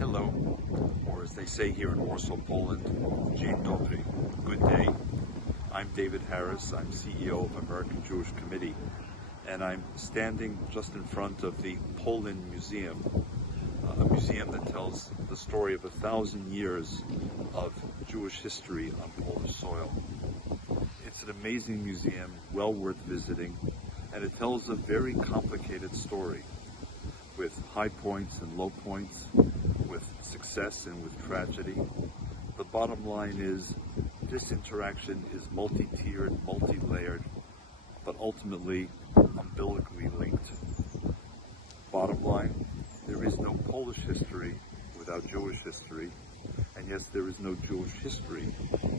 Hello, or as they say here in Warsaw, Poland, Dzień dobry, good day. I'm David Harris, I'm CEO of American Jewish Committee, and I'm standing just in front of the Poland Museum, a museum that tells the story of 1,000 years of Jewish history on Polish soil. It's an amazing museum, well worth visiting, and it tells a very complicated story with high points and low points, with success and with tragedy. The bottom line is this interaction is multi-tiered, multi-layered, but ultimately umbilically linked. Bottom line, there is no Polish history without Jewish history, and yes, there is no Jewish history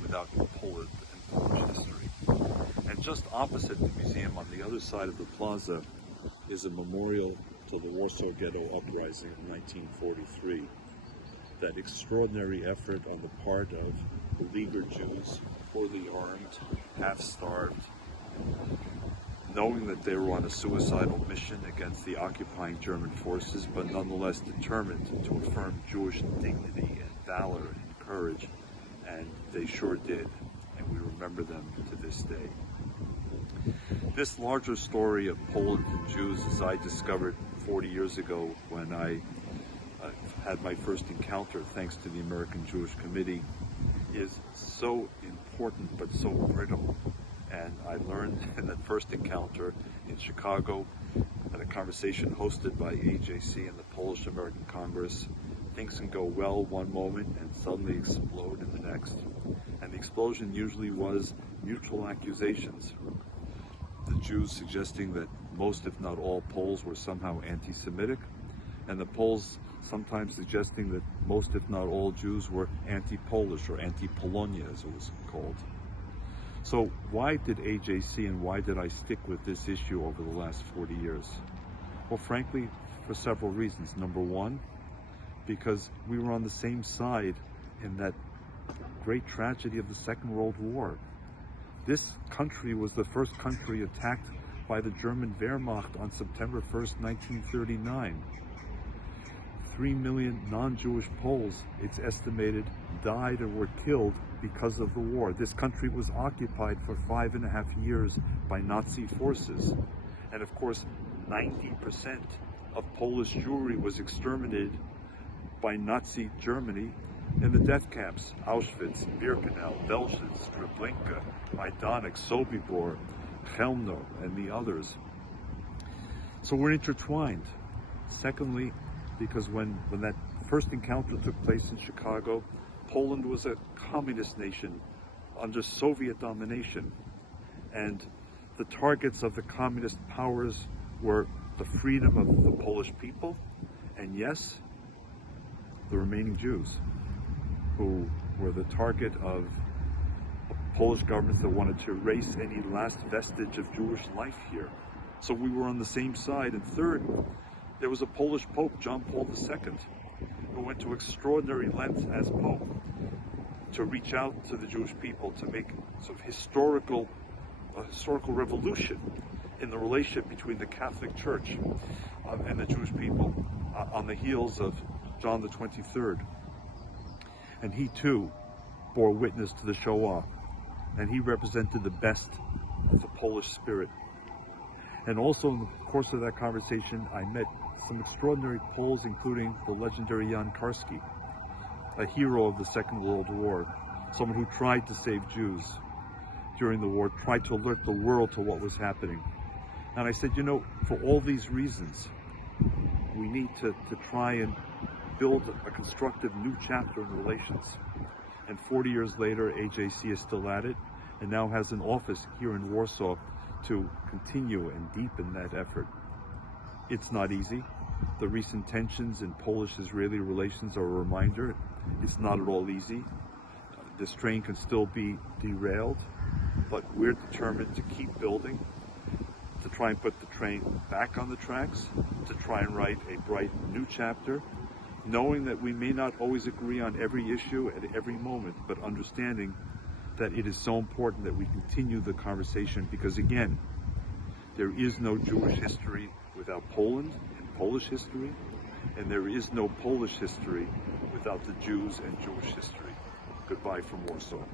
without Poland and Polish history. And just opposite the museum, on the other side of the plaza, is a memorial to the Warsaw Ghetto Uprising of 1943. That extraordinary effort on the part of beleaguered Jews, poorly armed, half-starved, knowing that they were on a suicidal mission against the occupying German forces, but nonetheless determined to affirm Jewish dignity and valor and courage, and they sure did, and we remember them to this day. This larger story of Poland and Jews, as I discovered 40 years ago when I had my first encounter thanks to the American Jewish Committee, is so important but so brittle. And I learned in that first encounter in Chicago at a conversation hosted by AJC and the Polish American Congress, things can go well one moment and suddenly explode in the next. And the explosion usually was mutual accusations. The Jews suggesting that most, if not all, Poles were somehow anti-Semitic, and the Poles sometimes suggesting that most, if not all, Jews were anti-Polish or anti-Polonia, as it was called. So why did AJC and why did I stick with this issue over the last 40 years? Well, frankly, for several reasons. Number one, because we were on the same side in that great tragedy of the Second World War. This country was the first country attacked by the German Wehrmacht on September 1st, 1939. 3 million non-Jewish Poles, it's estimated, died or were killed because of the war. This country was occupied for 5.5 years by Nazi forces. And of course, 90% of Polish Jewry was exterminated by Nazi Germany in the death camps: Auschwitz, Birkenau, Belzec, Treblinka, Majdanek, Sobibor, Chełmno, and the others. So we're intertwined. Secondly, because when that first encounter took place in Chicago, Poland was a communist nation under Soviet domination. And the targets of the communist powers were the freedom of the Polish people, and yes, the remaining Jews, who were the target of Polish governments that wanted to erase any last vestige of Jewish life here. So we were on the same side. And third, there was a Polish Pope, John Paul II, who went to extraordinary lengths as Pope to reach out to the Jewish people, to make sort of historical revolution in the relationship between the Catholic Church and the Jewish people on the heels of John the 23rd. And he too bore witness to the Shoah, and he represented the best of the Polish spirit. And also in the course of that conversation, I met some extraordinary Poles, including the legendary Jan Karski, a hero of the Second World War, someone who tried to save Jews during the war, tried to alert the world to what was happening. And I said, you know, for all these reasons, we need to try and build a constructive new chapter in relations. And 40 years later, AJC is still at it and now has an office here in Warsaw to continue and deepen that effort. It's not easy. The recent tensions in Polish-Israeli relations are a reminder. It's not at all easy. This train can still be derailed, but we're determined to keep building, to try and put the train back on the tracks, to try and write a bright new chapter, knowing that we may not always agree on every issue at every moment, but understanding that it is so important that we continue the conversation, because again, there is no Jewish history without Poland and Polish history, and there is no Polish history without the Jews and Jewish history. Goodbye from Warsaw.